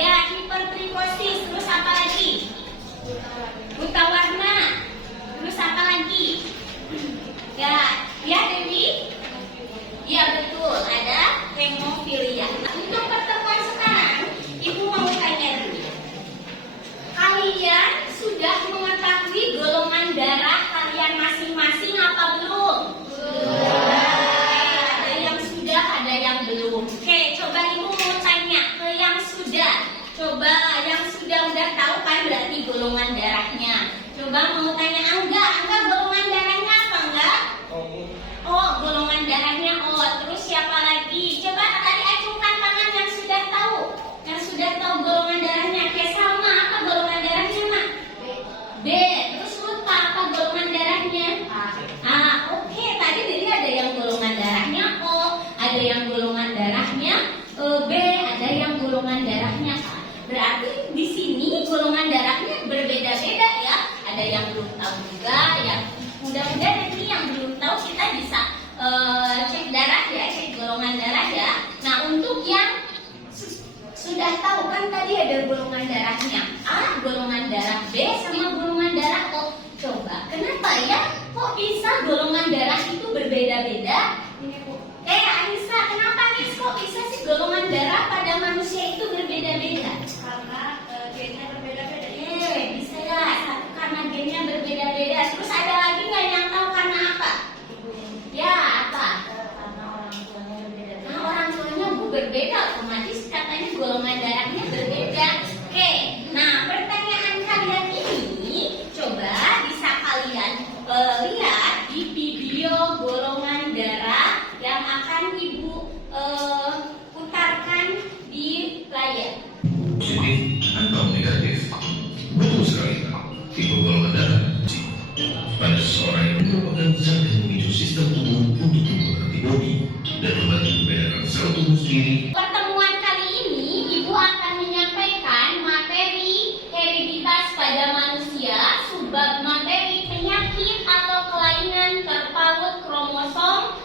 Ya, hipertrikosis. Terus apa lagi? Buta warna. Terus apa lagi? Ya, ya Dewi? Ya betul, ada hemofilia. Untuk pertemuan sekarang, Ibu mau tanya dulu. Kalian sudah mengetahui golongan darah kalian masing-masing apa belum? Ada yang sudah, ada yang belum. Oke, coba Ibu mau tanya ke yang sudah. Coba yang sudah udah tahu kan berarti golongan darahnya. Coba mau tanya Angga golongan darahnya apa enggak? Oh, golongan darahnya O. Terus siapa lagi? Coba tadi acungkan tangan yang sudah tahu. Yang sudah tahu golongan darahnya. Kayak sama apa golongan darahnya, Mak? B. Terus lupa apa golongan darahnya? A. Oke. Tadi jadi ada yang golongan darahnya O, ada yang golongan darahnya B, ada yang golongan darahnya A. Berarti di sini golongan darahnya berbeda-beda ya. Ada yang belum tahu juga, yang mudah-mudahan nanti yang belum tahu kita bisa cek darah ya, cek golongan darah ya. Nah, untuk yang sudah tahu kan tadi ada golongan darahnya A, golongan darah B, sama golongan darah O. Coba, kenapa ya? Kok bisa golongan darah itu berbeda-beda? Anissa, kenapa nih kok bisa sih golongan darah pada manusia itu berbeda-beda? Karena gennya berbeda-beda. Bisa ya, karena gennya berbeda-beda. Terus ada lagi nggak yang tahu karena apa? Ya, apa? Karena orang tuanya berbeda. Nah, orang tuanya berbeda, otomatis katanya golongan darahnya berbeda. Oke, nah pertanyaan kalian ini coba bisa kalian lihat di video golongan darah yang akan Ibu putarkan di layar. Positif atau negatif? Betul sekali. Tipe golongan darah C pada seseorang yang merupakan zat yang memicu sistem tubuh untuk membuat antibodi dan membantu membedakan sel tubuh sendiri. Pertemuan kali ini Ibu akan menyampaikan materi hereditas pada manusia, subbab materi penyakit atau kelainan terpaut kromosom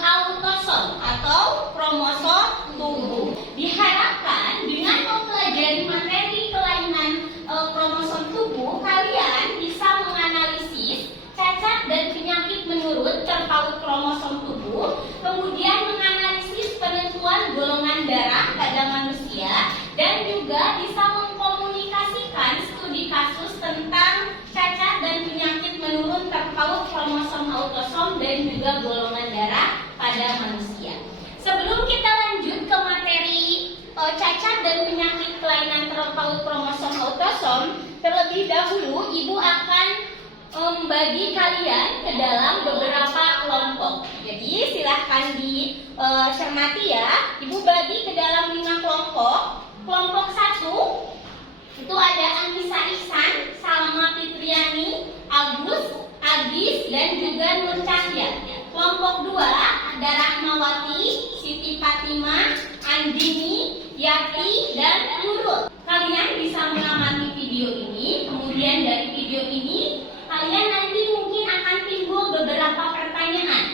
autosom atau kromosom tubuh. Diharapkan dengan mempelajari materi kelainan kromosom tubuh, kalian bisa menganalisis cacat dan penyakit menurut terpaut kromosom tubuh, kemudian menganalisis penentuan golongan darah pada manusia, dan juga bisa mengkomunikasikan studi kasus tentang cacat dan penyakit menurut terpaut kromosom autosom dan juga golongan darah pada manusia. Sebelum kita lanjut ke materi cacat dan penyakit kelainan terpaut kromosom autosom, terlebih dahulu Ibu akan membagi kalian ke dalam beberapa kelompok. Jadi silahkan dicermati ya. Ibu bagi ke dalam 5 kelompok. Kelompok 1 itu ada Anissa Ihsan, Salma Fitriani, Agus, Agis, dan juga Nur Cahya. Kelompok 2 ada Rahmawati, Siti Fatimah, Andini, Yati, dan Nurul. Kalian bisa mengamati video ini. Kemudian dari video ini kalian nanti mungkin akan timbul beberapa pertanyaan.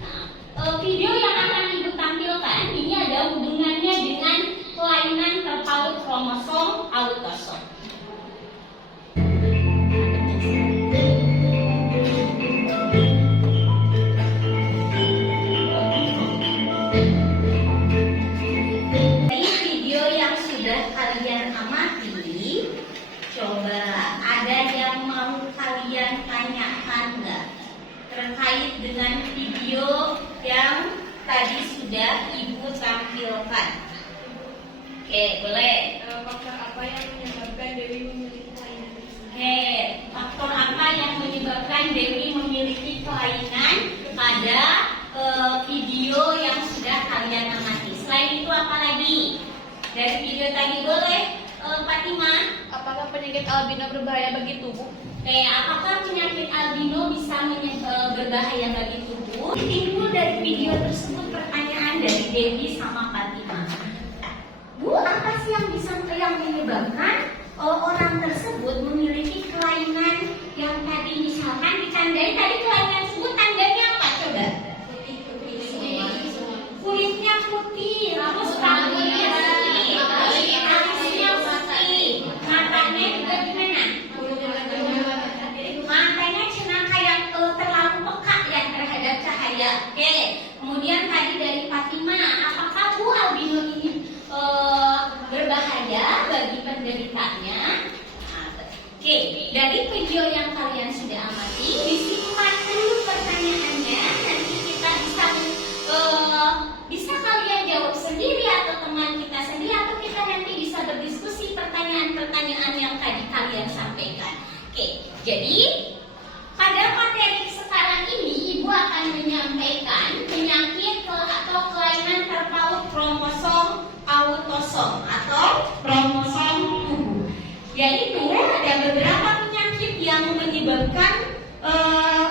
Nah, video yang akan Ibu tampilkan ini ada hubungannya dengan kelainan terpaut kromosom autosom. Dari video yang sudah kalian amati, coba ada yang mau kalian tanyakan nggak terkait dengan video yang tadi sudah Ibu tampilkan? Oke, boleh. Faktor apa yang menyebabkan Dewi memiliki kelainan? Oke, faktor apa yang menyebabkan Dewi memiliki kelainan pada video yang sudah kalian amati? Selain itu apa lagi? Dari video tadi boleh, Fatimah? Apakah penyakit albino berbahaya bagi tubuh? Oke, apakah penyakit albino bisa berbahaya bagi tubuh? Timbul dari video tersebut pertanyaan dari Dewi sama Fatimah. Bu, apa sih yang menyebabkan orang tersebut memiliki kelainan yang tadi misalkan ditandai tadi kelainan tersebut tandanya apa coba? Kulitnya putih, terus rambutnya putih. Oke, dari video yang kalian sudah amati, disimpan dulu pertanyaannya. Nanti kita bisa kalian jawab sendiri atau teman kita sendiri, atau kita nanti bisa berdiskusi pertanyaan-pertanyaan yang tadi kalian sampaikan. Oke, jadi pada materi sekarang ini Ibu akan menyampaikan penyakit atau kelainan terpaut kromosom autosom atau kromosom tubuh. Yaitu ada beberapa penyakit yang menyebabkan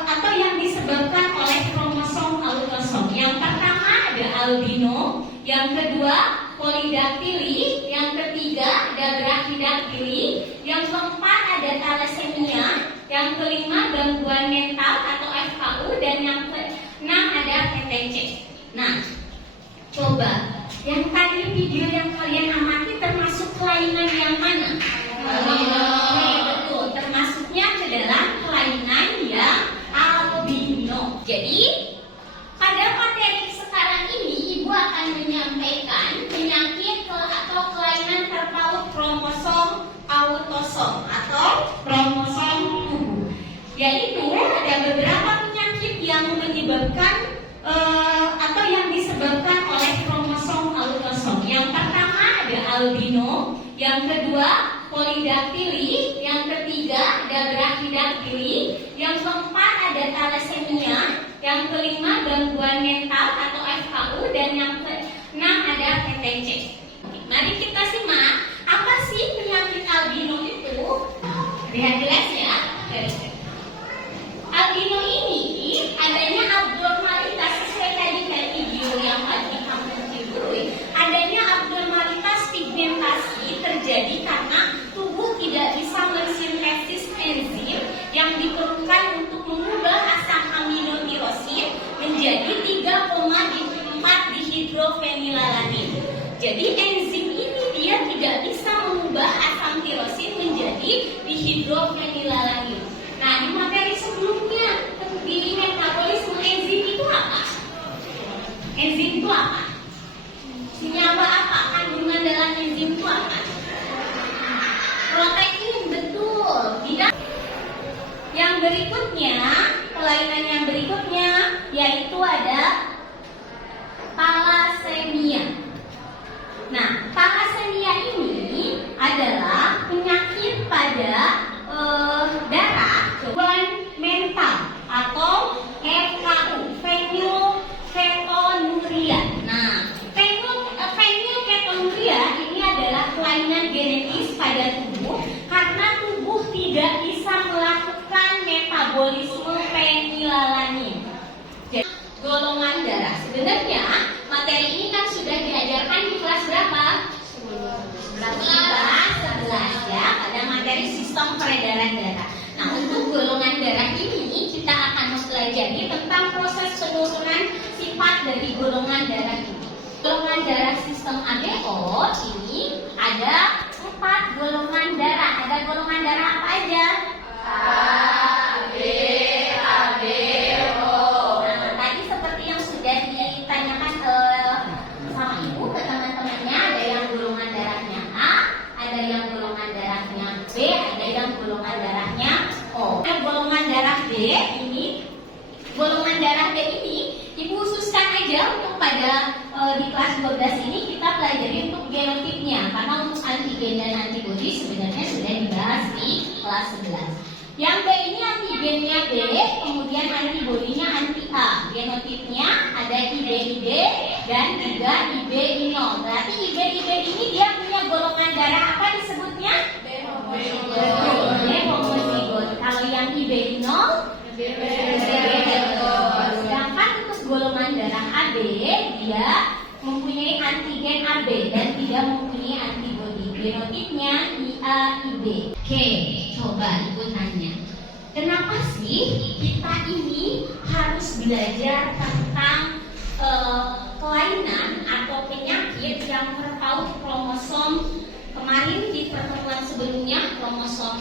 atau yang disebabkan oleh kromosom autosom. Yang pertama ada albino, yang kedua polidaktili, yang ketiga ada brachydactyly, yang keempat ada thalassemia, yang kelima gangguan mental atau FKU, dan yang keenam ada PTC. Nah, coba yang tadi video yang kalian amati termasuk kelainan yang mana? Betul, termasuknya adalah kelainan yang albino. Jadi pada materi sekarang ini Ibu akan menyampaikan penyakit atau kelainan terpaut kromosom autosom atau kromosom tubuh. Yaitu ada beberapa penyakit yang menyebabkan atau yang disebabkan oleh kromosom autosom. Yang pertama ada albino, yang kedua polidaktili, yang ketiga ada brachydactyly, yang keempat ada thalassemia, yang kelima gangguan mental atau FKU, dan yang keenam ada PTC. Mari kita simak apa sih penyakit albino itu. Lihat jelas ya. Albino ini adanya abnormalitas sesuai tadi kayak video yang tadi kamu ciri. Adanya abnormalitas pigmentasi terjadi karena tubuh tidak bisa mensintesis enzim yang diperlukan untuk mengubah asam aminotirosin menjadi 3,4 dihidrofenilalanin. Jadi enzim ini dia tidak bisa mengubah asam tirosin menjadi dihidrofenilalanin. Nah, di materi sebelumnya di metabolisme enzim itu apa? Enzim itu apa? Senyawa apa? Kandungan dalam enzim itu apa? Protein, betul. Tidak. Yang berikutnya, kelainan yang berikutnya yaitu ada thalassemia. Nah, thalassemia ini adalah penyakit pada darah gangguan mental atau FKU, fenylketonuria. Nah, fenylketonuria ini adalah kelainan genetis pada tubuh karena tubuh tidak bisa melakukan metabolisme fenilalanin. Jadi, golongan darah. Sebenarnya materi ini kan sudah diajarkan di kelas berapa? 11 ya, pada materi sistem peredaran darah. Nah, untuk golongan darah ini kita akan mempelajari tentang proses penurunan sifat dari golongan darah ini. Golongan darah sistem ABO ini ada 4 golongan darah. Ada golongan darah apa aja? A, B, O. Nah, tadi seperti yang sudah ditanyakan sama Ibu ke teman-temannya, ada yang golongan darahnya A, ada yang golongan darahnya B, ada yang golongan darahnya O. Golongan darah B ini, golongan darah B ini Ibu khususkan aja untuk pada di kelas 12 ini kita pelajari untuk genotipnya, karena untuk antigen dan antibodi sebenarnya sudah dibahas di kelas 11. Yang B ini antigennya B, kemudian antibodinya anti A. Genotipnya ada IB dan juga IB0. Berarti IB ini dia punya golongan darah apa disebutnya? B homozigot. Kalau yang IB0 B heterozigot. Sedangkan untuk golongan darah AB dia mempunyai antigen AB dan tidak mempunyai antibodi. Genotipnya IA, IB. Oke, coba Ibu tanya. Kenapa sih kita ini harus belajar tentang kelainan atau penyakit yang terpaut kromosom? Kemarin di pertemuan sebelumnya kromosom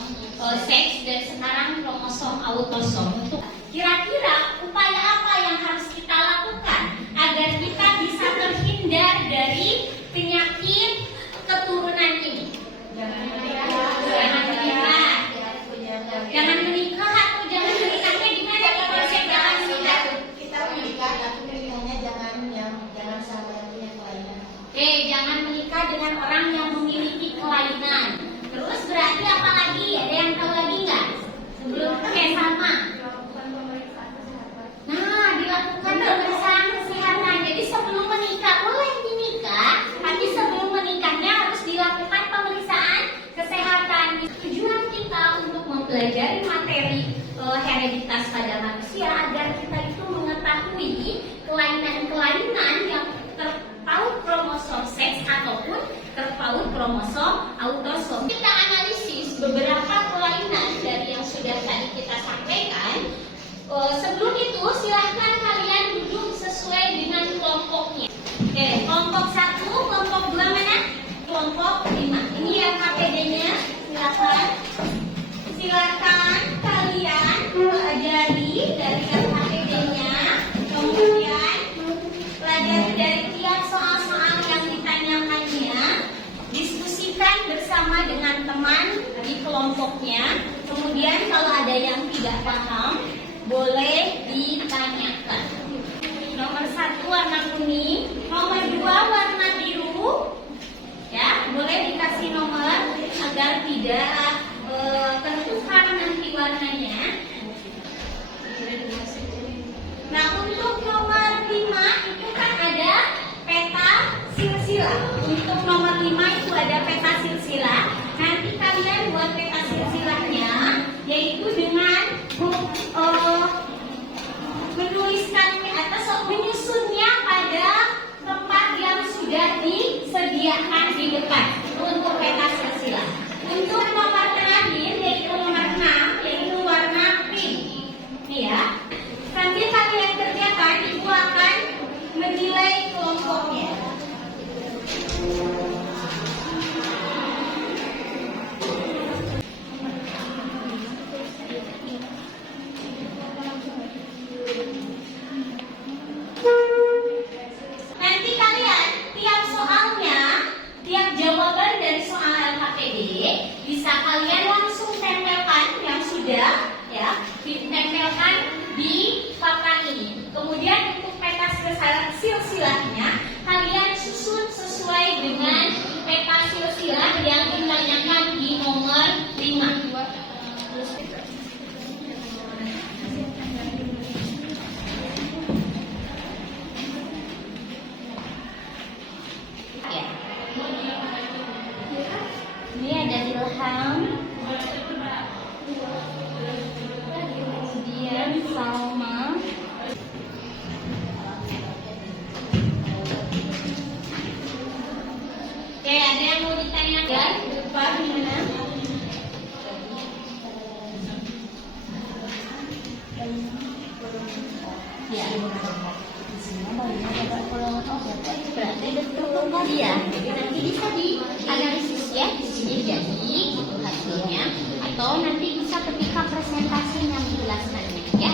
seks dan sekarang kromosom autosom. Untuk kira-kira upaya apa yang harus kita lakukan agar kita bisa terhindar dari penyakit keturunan ini? Jangan menikah. mempelajari materi hereditas pada manusia agar kita itu mengetahui kelainan-kelainan yang terpaut kromosom seks ataupun terpaut kromosom autosom. Kita analisis beberapa kelainan dari yang sudah tadi kita sampaikan. Sebelum itu silahkan kalian duduk sesuai dengan kelompoknya. Oke, kelompok 1, kelompok 2 mana? Kelompok 5. Ini yang KPD-nya. Silakan kalian pelajari dari KPD-nya. Kemudian pelajari dari tiap soal-soal yang ditanyakannya. Diskusikan bersama dengan teman di kelompoknya. Kemudian kalau ada yang tidak paham, boleh ditanyakan. Nomor 1 warna kuning, nomor 2 warna biru. Ya, boleh dikasih nomor agar tidak tertukar nanti warnanya. Nah, untuk nomor 5 itu kan ada peta silsilah. Untuk nomor 5 itu ada peta silsilah. Nanti kalian buat peta silsilahnya yaitu dengan menuliskannya atau menyusunnya pada tempat yang sudah disediakan di depan untuk peta silsilah. Untuk nomor terakhir yaitu nomor 6 yaitu warna pink. Nih ya. Sambil kalian kerjakan, ibu akan menilai kelompoknya. Nanti kalian tiap soalnya, tiap jawaban dari soal LKPD bisa kalian langsung tempelkan yang sudah ya, ditempelkan di papan ini. Kemudian untuk peta silsilahnya kalian susun sesuai dengan peta silsilah yang ditanyakan di nomor 5. Ini ada Ilham, kemudian Salma, oke, ada yang mau ditanyakan? Lupa gimana? Ya. Berarti betul ya. Nanti bisa dianalisis ya di sini jadi itu hasilnya, atau nanti bisa ketika presentasi yang menjelaskannya ya.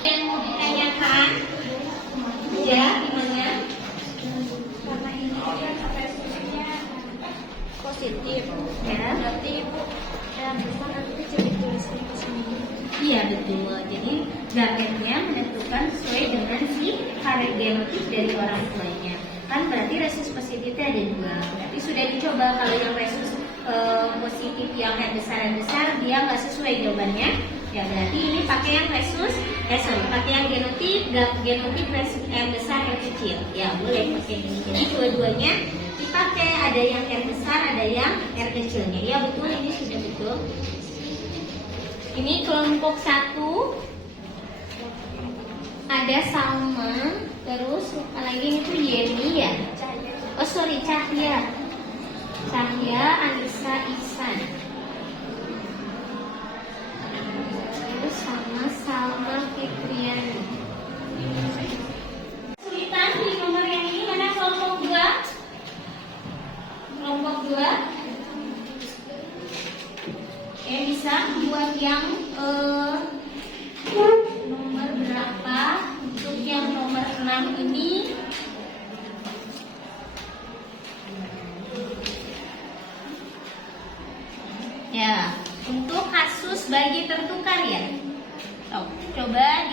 Yang mau ditanyakan ya gimana? Karena ini dia responnya positif. Ya. Berarti ibu yang bisa nanti jadi tulisnya di sini. Iya betul. Jadi gametnya menentukan sesuai dengan si genotik dari orang tuanya. Kan berarti resus positifnya ada 2. Berarti sudah dicoba kalau yang resus positif yang besar dia nggak sesuai jawabannya. Ya berarti ini pakai yang resus, pakai yang genotip resus R besar R kecil. Ya boleh pakai ini. Jadi dua-duanya dipakai, ada yang R besar, ada yang R kecilnya. Ya betul, ini sudah betul. Ini kelompok 1 ada Salma, terus lagi itu Yeni ya. Oh sorry, Cahya, Anissa, Ihsan. Terus sama Salma Fitriani. Kesulitan di nomor yang ini mana kelompok 2? Kelompok 2. Bisa buat yang nomor berapa? Untuk yang nomor 6 ini ya, untuk kasus bayi tertukar ya. Coba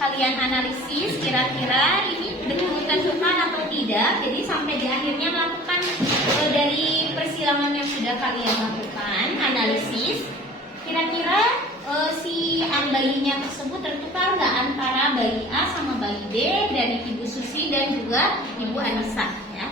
kalian analisis kira-kira ini betul tertukar atau tidak. Jadi sampai di akhirnya melakukan dari persilangan yang sudah kalian lakukan analisis, kira-kira si bayinya tersebut tertukar nggak antara bayi A sama bayi B dari Ibu Susi dan juga Ibu Anissa ya.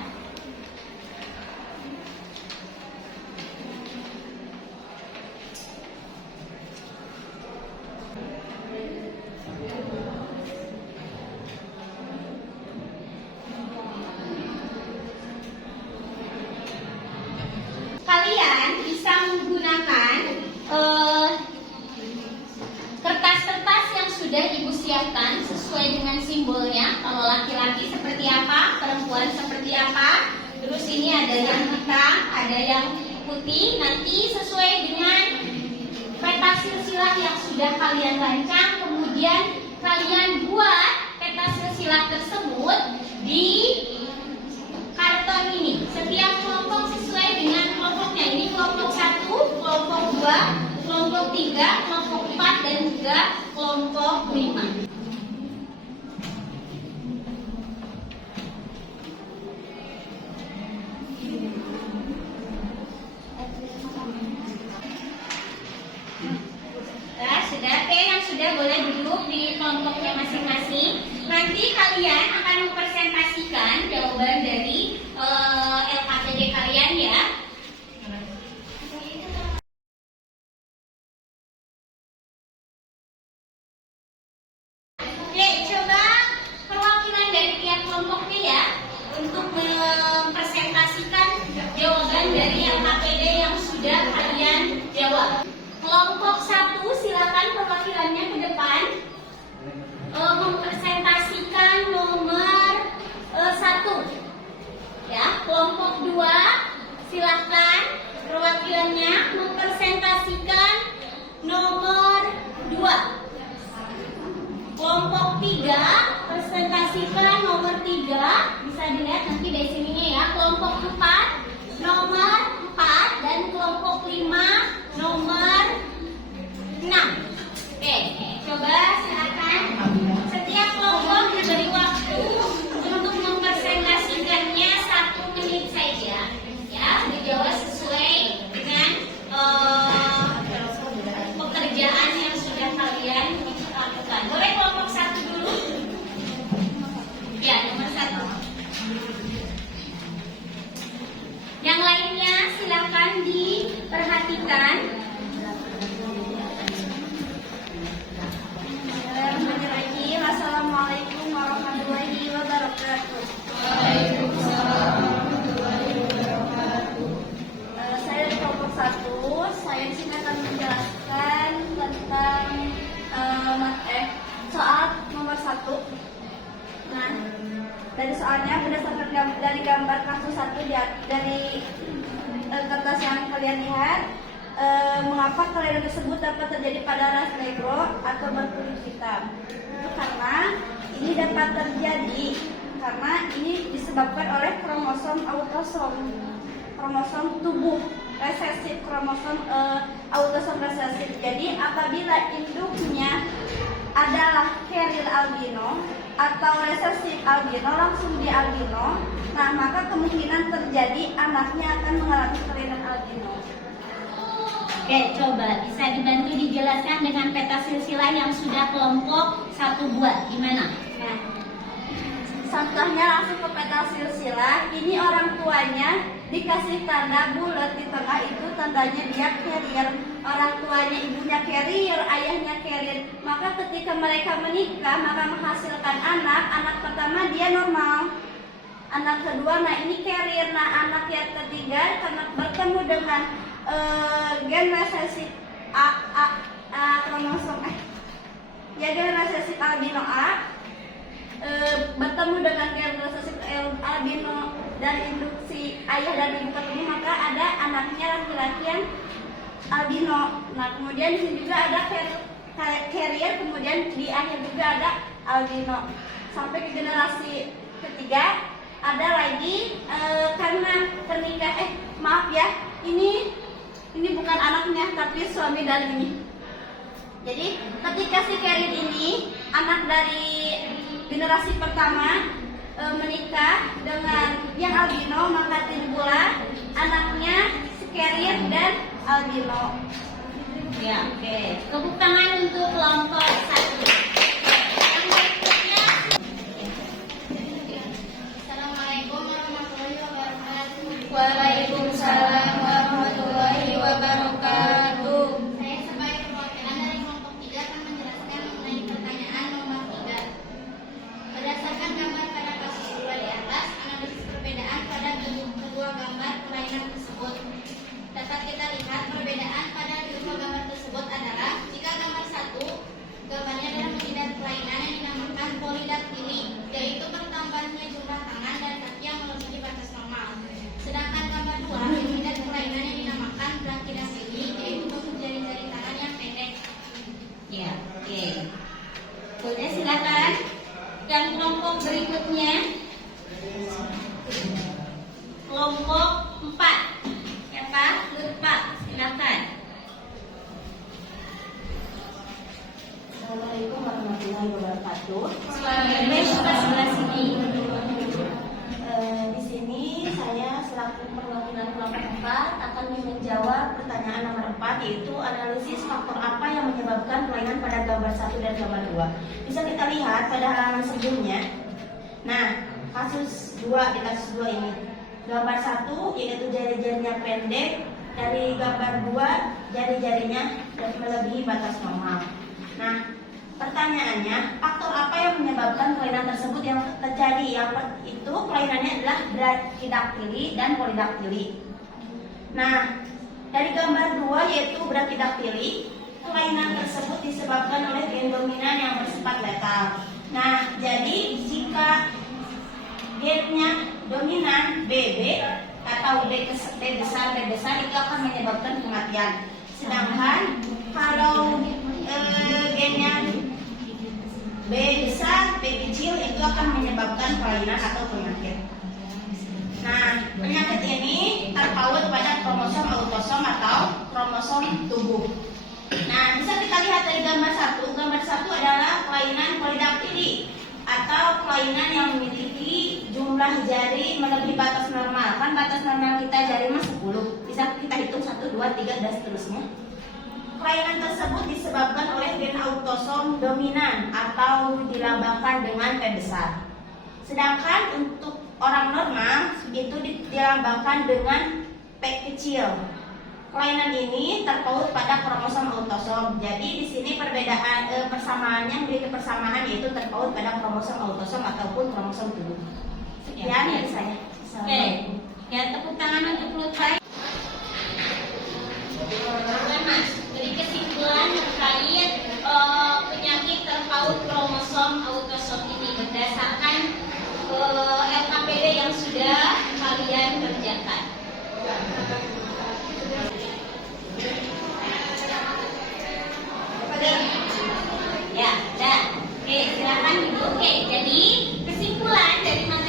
Kalian bisa menggunakan kertas-kertas yang sudah Ibu siapkan sesuai dengan simbolnya. Kalau laki-laki seperti apa, perempuan seperti apa. Terus ini ada yang hitam, ada yang putih. Nanti sesuai dengan peta silsilah yang sudah kalian rancang, kemudian kalian buat peta silsilah tersebut di karton ini. Setiap kelompok sesuai dengan kelompoknya. Ini kelompok 1, kelompok 2, kelompok 3, kelompok 4, dan juga kelompok 5. Nah, sudah. Yang sudah boleh duduk di kelompoknya masing-masing. Nanti kalian akan mempresentasikan jawaban dari LKPD kalian ya. Oke, coba perwakilan dari tiap kelompoknya ya untuk mempresentasikan jawaban dari LKPD yang sudah kalian jawab. Kelompok 1 silakan perwakilannya ke depan mempresentasikan nomor 1 ya. Kelompok 2 silakan perwakilannya mempresentasikan nomor 2. Kelompok 3 presentasikan nomor 3. Bisa dilihat nanti dari sininya ya. Kelompok 4 nomor 4 dan kelompok 5 nomor 6. Oke, coba silakan. Setiap kelompok diberi waktu untuk mempresentasikannya 1 menit saja. Ya, dijawab sesuai dengan pekerjaan yang sudah kalian lakukan. Boleh kelompok 1 dulu? Ya, nomor 1. Yang lainnya silakan diperhatikan. Assalamualaikum warahmatullahi wabarakatuh. Saya dari kelompok 1. Saya di sini akan menjelaskan tentang soal nomor 1. Nah, dari soalnya berdasarkan dari gambar kasus 1 dari kertas yang kalian lihat, mengapa kelainan tersebut dapat terjadi pada ras negro atau berkulit hitam? Itu karena ini dapat terjadi karena ini disebabkan oleh kromosom autosom, kromosom tubuh resesif, kromosom autosom resesif. Jadi apabila induknya adalah carrier albino atau resesif albino langsung di albino, nah maka kemungkinan terjadi anaknya akan mengalami kelainan albino. Oke, coba bisa dibantu dijelaskan dengan peta silsilah yang sudah kelompok 1 buat. Gimana? Nah, contohnya langsung ke peta silsilah. Ini orang tuanya dikasih tanda bulat di tengah, itu tandanya dia carrier. Orang tuanya ibunya carrier, ayahnya carrier. Maka ketika mereka menikah, maka menghasilkan anak. Anak pertama dia normal. Anak kedua, nah ini carrier. Nah anak yang ketiga karena bertemu dengan gen resesif kromosom gen resesif albino A bertemu dengan gen resesif albino dan induksi ayah dan ibu ketemu, maka ada anaknya laki-laki yang albino. Nah kemudian di sini juga ada carrier, kemudian di akhir juga ada albino. Sampai ke generasi ketiga ada lagi karena pernikahan maaf ya, ini bukan anaknya tapi suami dari ini. Jadi ketika si carrier ini anak dari generasi pertama menikah dengan yang albino, maka timbullah anaknya si carrier dan albino. Ya, oke. Tepuk tangan untuk kelompok 1. Yang berikutnya. Assalamualaikum warahmatullahi wabarakatuh. Waalaikumsalam warahmatullahi wabarakatuh. Saya sebagai perwakilan dari kelompok 3 akan menjelaskan mengenai pertanyaan nomor 3. Berdasarkan gambar pada kasus 2 di atas, analisis perbedaan pada kedua gambar kelainan tersebut. Dapat kita lihat perbedaan pada kedua gambar tersebut adalah jika gambar 1 gambarnya adalah mengidap kelainan yang dinamakan polidaktili, yaitu bertambahnya jumlah tangan dan kaki yang melebihi batas normal. Sedangkan gambar 2 mengidap kelainan yang dinamakan brankidaktili, yaitu bentuk jari-jari tangan yang pendek. Ya, oke. Boleh silakan. Dan kelompok berikutnya. Kelompok 4. Ya Pak, Lutfa, silakan. Assalamualaikum warahmatullahi wabarakatuh. Boleh coba sebelah sini. Di sini saya selaku perwakilan kelompok 4 akan menjawab pertanyaan nomor 4, yaitu analisis faktor apa yang menyebabkan kelainan pada gambar 1 dan gambar 2. Bisa kita lihat pada halaman sebelumnya. Nah, kasus 2 di kasus 2 ini. Gambar 1 yaitu jari-jarinya pendek, dari gambar 2 jari-jarinya melebihi batas normal. Nah, pertanyaannya, faktor apa yang menyebabkan kelainan tersebut yang terjadi? Yang itu kelainannya adalah brakidaktili dan polidaktili. Nah, dari gambar 2 yaitu brakidaktili, kelainan tersebut disebabkan oleh gen dominan yang bersifat letal. Nah, jadi jika gennya dominan BB atau B besar itu akan menyebabkan kematian. Sedangkan kalau gennya B besar, B kecil itu akan menyebabkan kelainan atau penyakit. Nah, penyakit ini terpaut pada kromosom autosom atau kromosom tubuh. Nah, bisa kita lihat dari gambar 1. Gambar 1 adalah kelainan polidaktili atau kelainan yang memiliki jumlah jari melebihi batas normal. Kan batas normal kita jari 10. Bisa kita hitung 1, 2, 3 dan seterusnya. Kelainan tersebut disebabkan oleh gen autosom dominan atau dilambangkan dengan P besar. Sedangkan untuk orang normal itu dilambangkan dengan P kecil. Kelainan ini terpaut pada kromosom autosom. Jadi di sini perbedaan persamaannya memiliki persamaan, yaitu terpaut pada kromosom autosom ataupun kromosom tubuh. Sekian dari saya. Oke. Ya, tepuk tangan untuk Lutfa. Mas, dari kesimpulan terkait penyakit terpaut kromosom autosom ini berdasarkan LKPD yang sudah kalian kerjakan. Ya, dah. Oke, silakan dulu. Oke, jadi kesimpulan dari materi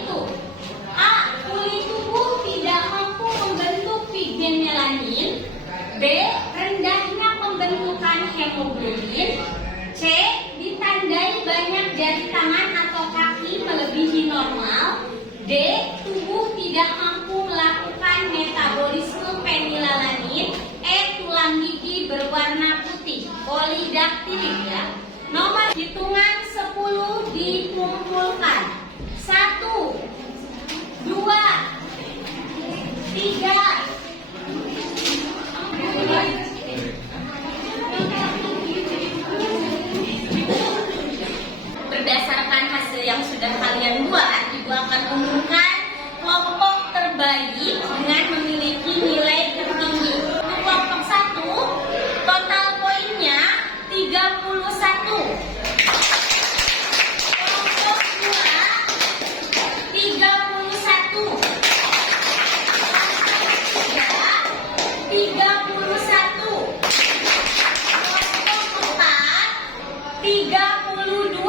yaitu A. Kulit tubuh tidak mampu membentuk pigmen melanin. B. Rendahnya pembentukan hemoglobin. C. Ditandai banyak jari tangan atau kaki melebihi normal. D. Tubuh tidak mampu melakukan metabolisme fenilalanin. E. Tulang gigi berwarna putih, polidaktilit ya. Nomor hitungan 10 dikumpulkan. 1, 2, 3, 4. Berdasarkan hasil yang sudah kalian buat, Ibu akan umumkan kelompok terbaik dengan memiliki nilai tertinggi. Untuk kelompok 1, total poinnya 31. Kelompok 2, 31. Kelompok 3, 31. Kelompok 4, 32.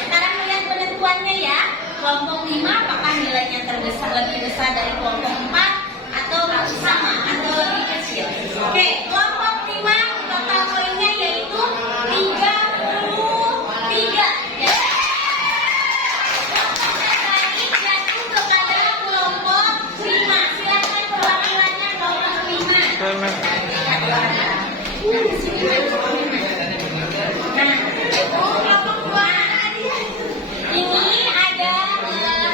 Sekarang melihat penentuannya ya. Kelompok 5 apakah nilainya lebih besar dari kelompok 4 atau sama atau lebih kecil? Oke, kelompok 5 total poinnya yaitu 33 ya. Kelompok terbaik jatuh kepada kelompok 5. Silakan perwakilannya kelompok 5. Nah, kelompok 2 ini ada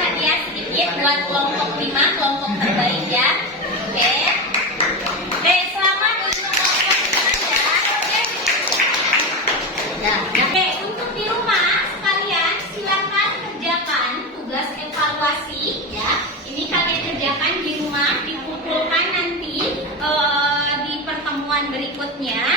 hadiah sedikit buat kelompok 5, kelompok terbaik ya. Oke. Oke, selamat untuk kelompok 5 ya. Oke. Oke, untuk di rumah sekalian silakan kerjakan tugas evaluasi ya. Ini kalian kerjakan di rumah, dikumpulkan nanti di pertemuan berikutnya.